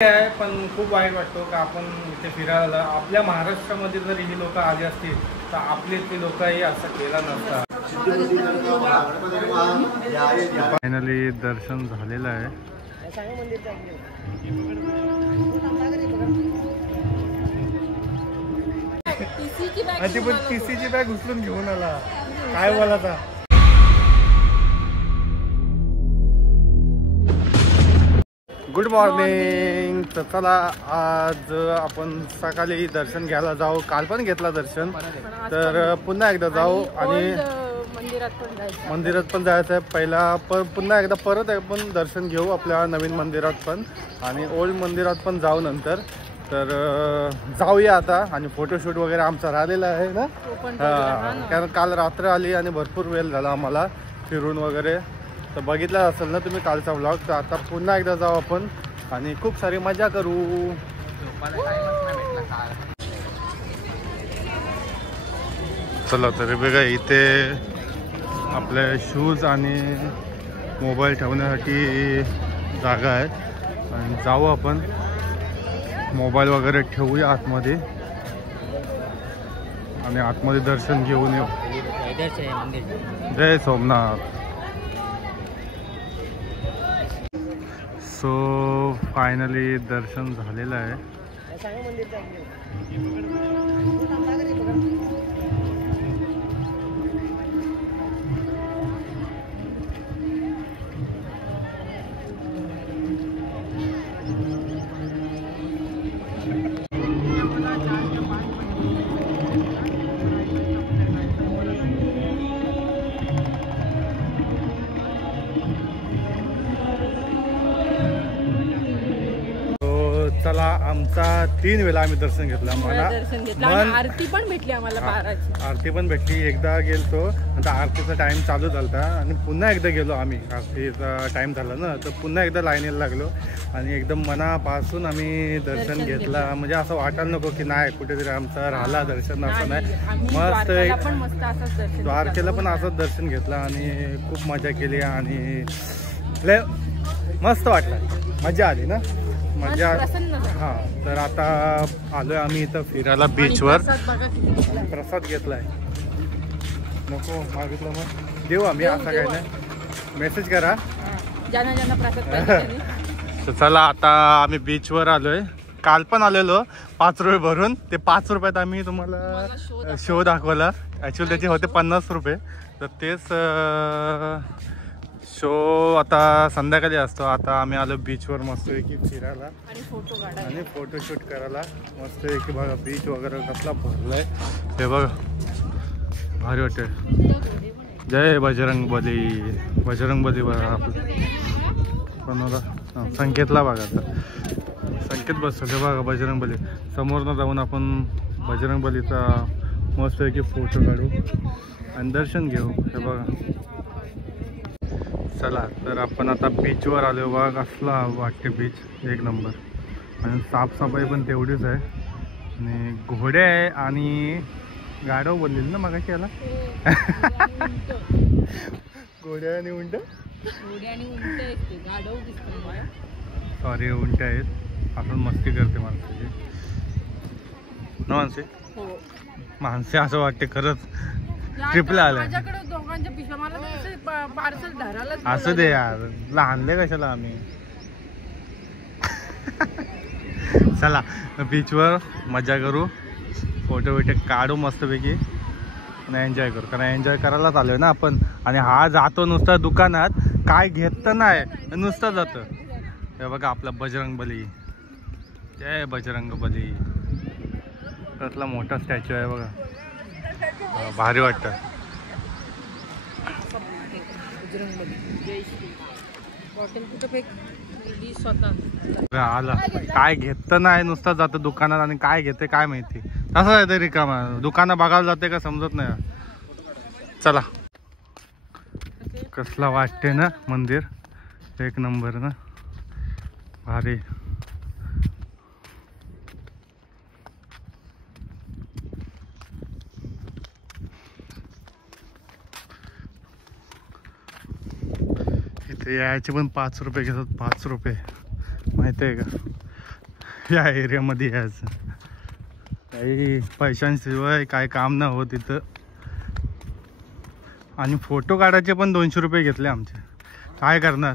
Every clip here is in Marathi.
आहे पण खूप वाईट वाटतो का आपण इथे फिरायला आपल्या महाराष्ट्रामध्ये जर ही लोक आली असतील तर आपली ती लोकही असं केला नसता. फायनली दर्शन झालेलं आहे. ती पण टीसीची बॅग उचलून घेऊन आला. काय बोलायचा. Good morning. तर चला आज आपण सकाळी दर्शन घ्यायला जाऊ. काल पण घेतला दर्शन तर पुन्हा एकदा जाऊ आणि मंदिरात पण जायचं आहे. पहिला पुन्हा एकदा परत आपण दर्शन घेऊ आपल्या नवीन मंदिरात पण आणि ओल्ड मंदिरात पण जाऊ नंतर. तर जाऊया आता आणि फोटोशूट वगैरे आमचा राहिलेला आहे ना. कारण काल रात्र आली आणि भरपूर वेळ झाला आम्हाला फिरून वगैरे. तर बघितला असेल ना तुम्ही कालचा व्लॉग. तर आता पुन्हा एकदा जाऊ आपण आणि खूप सारी मजा करू. चला तरी बघा इथे आपले शूज आणि मोबाईल ठेवण्यासाठी जागा आहे आणि जाऊ आपण मोबाईल वगैरे ठेवूया आतमध्ये आणि आतमध्ये दर्शन घेऊन येऊ. जय सोमनाथ. सो फायनली दर्शन झालेलं आहे. चला आमचा 3 वेळा आम्ही दर्शन घेतलं. मला आरती पण भेटली आम्हाला 12ची. आरती पण भेटली. एकदा गेलतो आता आरतीचा टाइम चालू झाला आणि पुन्हा एकदा गेलो आम्ही. आरतीचा टाइम झाला ना तर पुन्हा एकदा लाईनीला लागलो आणि एकदम मनापासून आम्ही दर्शन घेतला. म्हणजे असं वाटायला नको की नाही कुठेतरी आमचा राहिला दर्शन. असं नाही. मस्त द्वारकेला पण असंच दर्शन घेतलं आणि खूप मजा केली आणि लय मस्त वाटलं. मजा आली ना. मजा. हां तर आता आलोय आम्ही इथं फिरायला बीचवर. प्रसाद घेतलाय. नको मागितलं मग देऊ आम्ही. असं काय नाही. मेसेज करा. तर चला आता आम्ही बीचवर आलोय. काल पण आलेलो 5 रुपये भरून. ते 5 रुपयात आम्ही तुम्हाला शो दाखवला. ॲक्च्युअली त्याचे होते 50 रुपये. तर तेच शो आता संध्याकाळी असतो. आता आम्ही आलो बीचवर मस्तपैकी फिरायला आणि फोटोशूट करायला. मस्तपैकी बघा बीच वगैरे कसला भरलाय हे बघा. भारी वाटते. जय बजरंग बली. बजरंग बली बघा आपलं कोणाला संकेतला बघा. संकेत बसतो बघा बजरंग बली. समोरनं जाऊन आपण बजरंग बलीचा मस्तपैकी फोटो काढू आणि दर्शन घेऊ. हे बघा. चला तर आपण आता बीचवर आलो. बघा कसला वाटते बीच. एक नंबर. आणि साफसफाई पण तेवढीच आहे आणि घोडे आहे आणि गाडव बोललेली ना मगाशी याला. घोडे आणि उंट. सॉरी उंट आहेत. आपण मस्ती करते माणसाची ना. माणसे असं वाटते खरंच ट्रिपला आलं. असं दे यार. लहानले कशाला आम्ही. चला बीचवर मजा करू. फोटो बिटो काढू मस्तपैकी आणि एन्जॉय करू. कारण एन्जॉय करायलाच आलोय ना आपण. आणि हा जातो नुसता दुकानात काय घेत तर नाही नुसतं जातं. हे बघा आपला बजरंग बली. जय बजरंग बली. कसला मोठा स्टॅच्यू आहे बघा. भारी वाटतं. आला काय घेत नाही नुसतं जातं दुकानात आणि काय घेते काय माहिती. तसं आहे ते रिकामा. दुकानं बघायला जाते का समजत नाही. चला कसला वाटते ना मंदिर. एक नंबर ना. भारी. इथे यायचे पण 5 रुपये घेतात. 5 रुपये माहिती आहे का. या एरियामध्ये यायचं. काही पैशांशिवाय काय काम नाही होत इथं. आणि फोटो काढायचे पण 200 रुपये घेतले आमचे. काय करणार,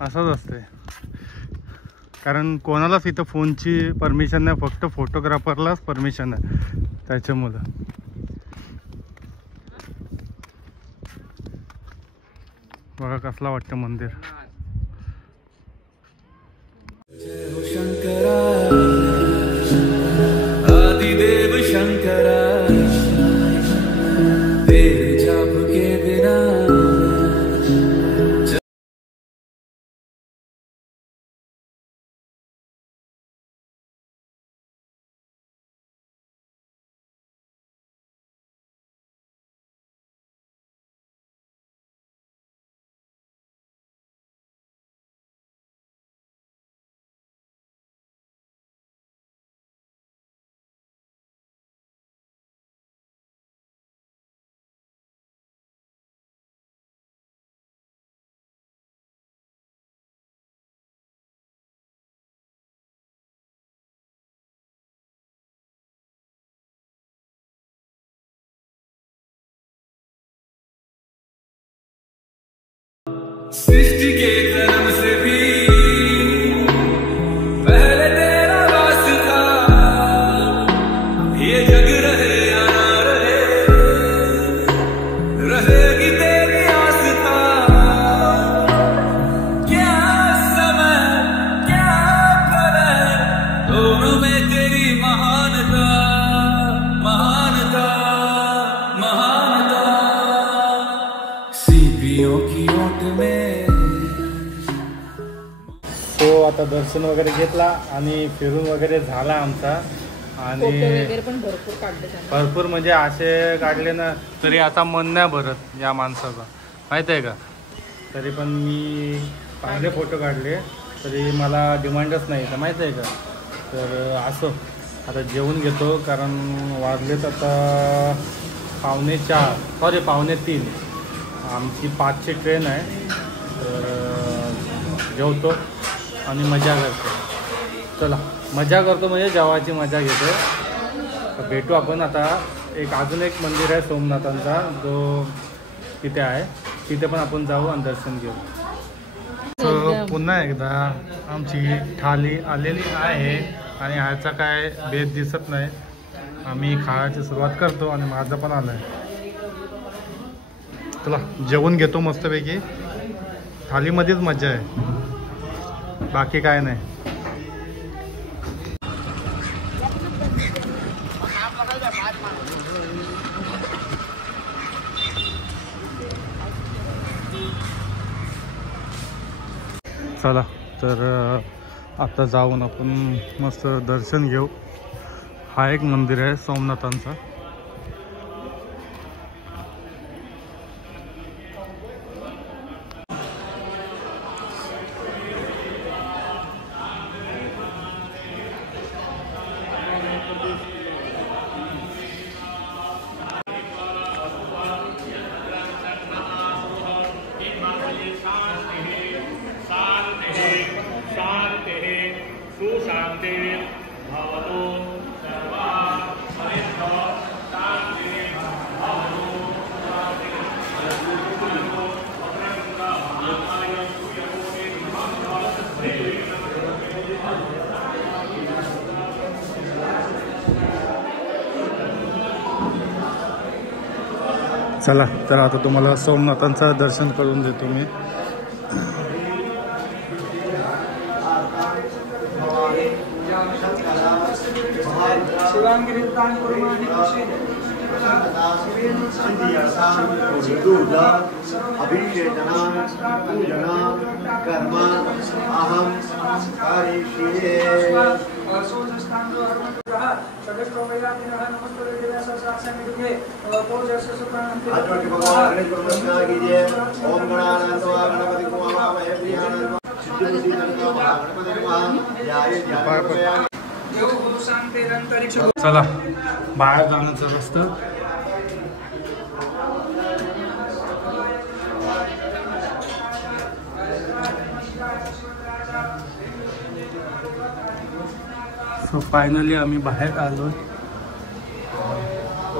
असंच असतंय. कारण कोणालाच इथं फोनची परमिशन नाही, फक्त फोटोग्राफरलाच परमिशन आहे. त्याच्यामुळं बघा कसला वाटतं मंदिर. आदिदेव शंकरा तेरे जाप के बिना सृष्टि के कर्म से भी पहले तेरा वास था. ये जग रहे या ना रहे, रहेगी तेरी आस्था. क्या समय क्या प्रलय, दोनों में तेरी महानता महानता महानता. सीपियों की ओट में तो आता दर्शन वगैरे घेतला आणि फिरून वगैरे झाला आमचा. फोटो आणि वगैरे पण भरपूर काढले त्यांनी. भरपूर म्हणजे असे काढले ना तरी आता मन नाही भरत या माणसाचा, माहिती आहे का. तरी पण मी चांगले फोटो काढले तरी मला डिमांडच नाही तर माहिती आहे का. तर असं आता जेवून घेतो कारण वाजलेत आता 4:45 सॉरी 3:45. आमची 5ची ट्रेन आहे. तर जेवतो आणि मजा करतो. चला मजा करतो म्हणजे जेवायची मजा घेतो. तर भेटू आपण आता. अजून एक मंदिर आहे सोमनाथांचा जो तिथे आहे, तिथे पण आपण जाऊ आणि दर्शन घेऊ. तर पुन्हा एकदा आमची थाली आलेली आहे आणि ह्याचा काय बेत दिसत नाही. आम्ही खायची सुरुवात करतो आणि माझं पण आलं आहे. चला जेवण घेतो मस्तपैकी. थालीमध्येच मजा आहे, बाकी काय नाही. चला तर आता जाऊन आपण मस्त दर्शन घेऊ. हा एक मंदिर आहे सोमनाथांचा. चला तर आता तुम्हाला सोमनाथांचं दर्शन करून देतो मी. चला बाहेर जाण्याचा रस्ता. सो फायनली आम्ही बाहेर आलो.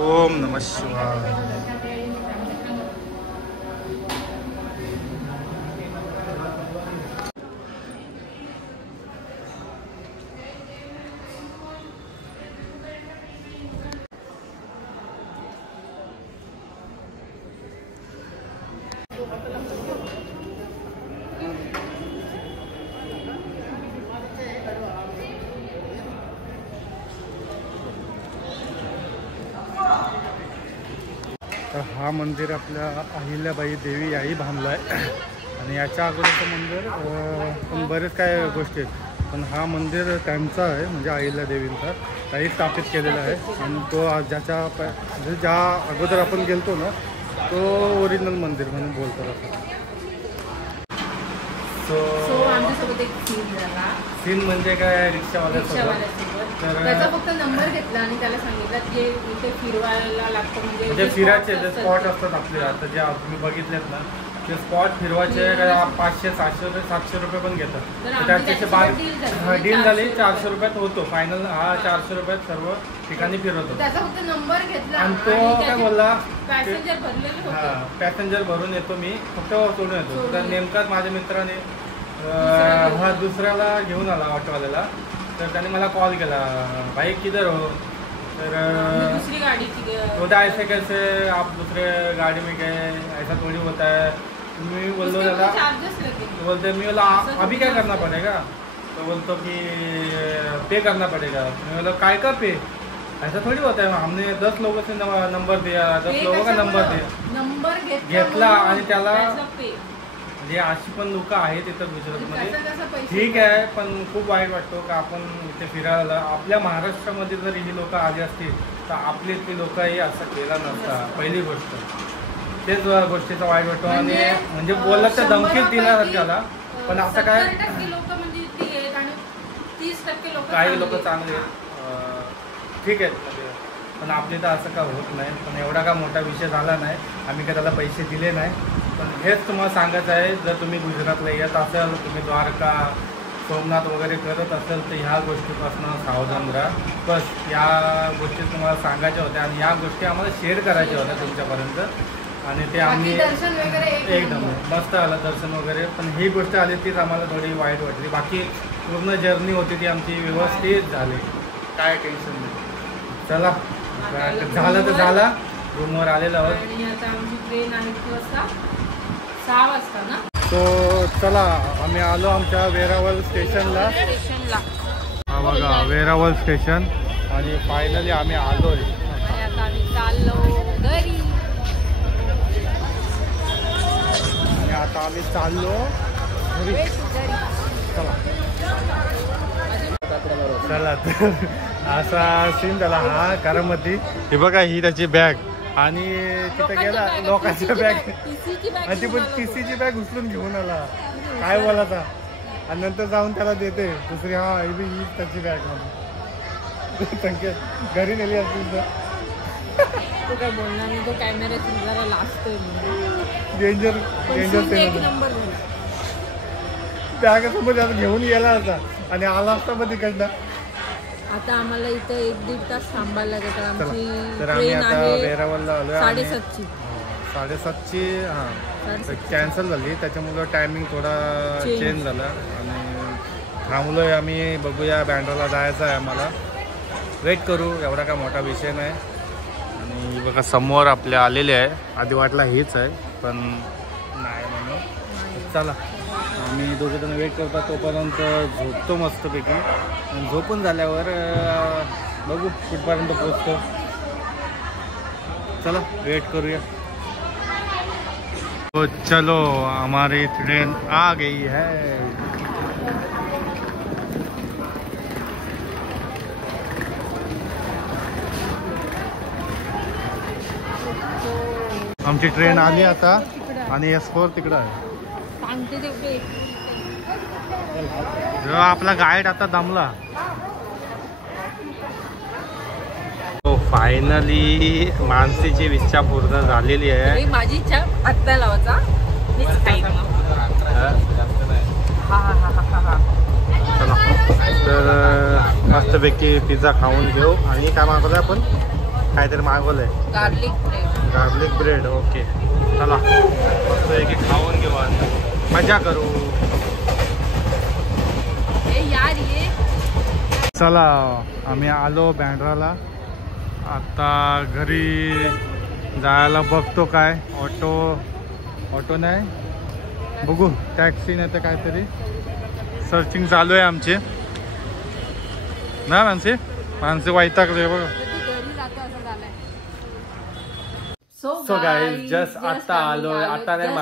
ओम नमः शिवाय. तर हा मंदिर आपल्या अहिल्याबाई देवी याही बांधला आहे आणि याच्या अगोदरचं मंदिर पण बरेच काय गोष्टी आहेत, पण हा मंदिर त्यांचा आहे म्हणजे अहिल्या देवींचा त्याही स्थापित केलेला आहे. आणि तो म्हणजे ज्या अगोदर आपण गेलतो ना तो ओरिजिनल मंदिर म्हणून बोलतात आपण. सो आमच्यासोबत एक सीन झाला. सीन म्हणजे काय रिक्षावाल्यासोबत. तर त्याचा फक्त नंबर घेतला आणि त्याला सांगितलं की इथे फिरवायला लागतं म्हणजे फिरायचे जे स्पॉट असतात आपले आता जे तुम्ही बघितलेत ना ते स्पॉट फिरवायचे 500, 700, 700 रुपये पण घेतात. तर त्याचे डील झाली 400 रुपयात होतो फायनल. हा 400 रुपयात सर्व ठिकाणी फिरवतो. त्याचा फक्त नंबर घेतला आणि तो काय बोलला पॅसेंजर भरलेले होते. पॅसेंजर भरून येतो मी फक्त सोडून येतो. तर नेमकाच माझ्या मित्राने हा दुसऱ्याला घेऊन आला ऑटोवाल्याला. तर त्याने मला कॉल केला, भाई किधर हो. तर दूसरी गाड़ी होता ऐसे कैसे आप दूसरे गाड़ी में गए, ऐसा थोड़ी होता है. मी बोललो त्याला बोलते मी बोला अभी क्या करना पड़ेगा. तो बोलतो की पे करना पड़ेगा. मैं बोला काय का पे, ऐसा थोड़ी होता है. हमने 10 लोगों से नंबर दिया, 10 लोगों का नंबर दिया घेतला आणि त्याला म्हणजे अशी पण लोक आहेत इथं गुजरातमध्ये. ठीक आहे पण खूप वाईट वाटतो का आपण इथे फिरायला आपल्या महाराष्ट्रामध्ये जर ही लोक आली असतील तर आपली इथली लोकही असं केला नसता. पहिली गोष्ट तेच गोष्टीचा वाईट वाटतो. आणि म्हणजे बोललं तर धमकीच दिला त्याला. पण असं काय काही लोक चांगले ठीक आहेत म्हणजे, पण आपली तर असं काय होत नाही. पण एवढा का मोठा विषय झाला नाही. आम्ही काय त्याला पैसे दिले नाही. पण हेच तुम्हाला सांगायचं आहे जर तुम्ही गुजरातला येत असाल, तुम्ही द्वारका सोमनाथ वगैरे करत असेल तर ह्या गोष्टीपासून सावधान राहा. बस या गोष्टी तुम्हाला सांगायच्या होत्या आणि या गोष्टी आम्हाला शेअर करायच्या होत्या तुमच्यापर्यंत. आणि ते आम्ही एकदम मस्त आलं दर्शन वगैरे. पण ही गोष्ट आली तीच आम्हाला थोडी वाईट वाटली. बाकी पूर्ण जर्नी होती ती आमची व्यवस्थित झाली, काय टेन्शन नाही. चला झालं तर झाला. रूमवर आलेलो आहोत. आणि आता आमची ट्रेन आहे 6 वाजता ना. तो चला आम्ही आलो आमच्या वेरावल स्टेशनला. हा बघा वेरावल स्टेशन. आणि फायनली आम्ही आलोय. आता आम्ही चाललो घरी. आणि आता आम्ही चाललो घरी. चला चला तर असा सीन झाला हा करामती. हे बघा ही त्याची बॅग आणि तिथे गेला लोकांच्या बॅग आणि ती पण TCची बॅग उचलून घेऊन आला. काय बोलायचा आणि नंतर जाऊन त्याला देते दुसरी. हा ही त्याची बॅग म्हणून घरी नेली असतील तर तो काय बोलणार नाही. तो कॅमेरा जरा लाजतोय. डेंजर नंबर बॅगसोबत घेऊन गेला होता आणि आला असता मग तिकडनं. आता आम्हाला इथं 1-1.5 तास थांबायला लागेल. आमची तर आम्ही आता वेरावलला आलोय. 7:30ची हां कॅन्सल झाली त्याच्यामुळं टायमिंग थोडा चेंज झाला आणि थांबलोय आम्ही. बघूया बँड्राला जायचं आहे आम्हाला. वेट करू, एवढा काय मोठा विषय नाही. आणि बघा समोर आपल्या आलेले आहे. आधी वाटला हेच आहे पण नाही म्हणून. चला आम्ही दोघेजण वेट करतो. तोपर्यंत झोपतो मस्तपैकी. आणि झोपून झाल्यावर बघू कुठपर्यंत पोचतो. चला वेट करूया. तो चलो हमारी ट्रेन आ गई है. आमची ट्रेन आली आता आणि S4 तिकडं आहे. आपला गाईड आता दमला. फायनली मानसीची इच्छा पूर्ण झालेली आहे. माझी इच्छा आत्ता लावायचा. तर मस्त मस्तपैकी पिझ्झा खाऊन घेऊ. आणि काय मागवलंय आपण? काहीतरी मागवलंय गार्लिक ब्रेड. ओके चला मस्तपैकी खाऊन घेऊ आणि मजा करू. चला आम्ही आलो बँड्राला. आता घरी जायला बघतो काय ऑटो नाही बघू टॅक्सी नाही तर काहीतरी सर्चिंग चालू आहे आमची ना. माणसे वैतागले बघ. सो गाईज जस्ट आता आलोय. आता नाही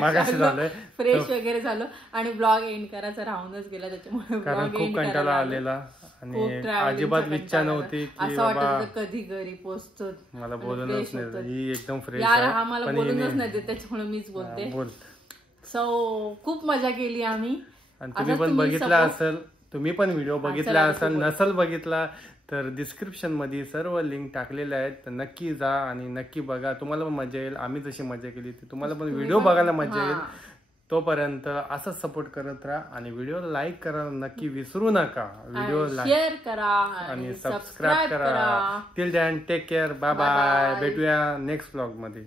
मागाशी झालोय फ्रेश वगैरे झालो आणि ब्लॉग एंड करायचा राहूनच गेला त्याच्यामुळे कारण खूप कंटाळा आलेला आणि अजिबात इच्छा नव्हती की बाबा कधी घरी पोहोचतो. मला बोलूनच नाही. ही एकदम फ्रेश हा मला बोलूनच नाही देत त्याच्यामुळे मीच बोलते. बोल. सो खूप मजा केली आम्ही. आणि तुम्ही पण बघितला असेल. तुम्ही पण व्हिडिओ बघितला असेल. नसल बघितला तर डिस्क्रिप्शन मध्ये सर्व लिंक टाकलेल्या आहेत. तर नक्की जा आणि नक्की बघा. तुम्हाला पण मजा येईल. आम्ही जशी मजा केली ती तुम्हाला पण व्हिडिओ बघायला मजा येईल. तोपर्यंत असंच सपोर्ट करत राहा आणि व्हिडिओ लाईक करा नक्की विसरू नका. व्हिडिओ शेअर करा आणि सबस्क्राईब करा. Till then take care. Bye bye. भेटूया नेक्स्ट ब्लॉग मध्ये.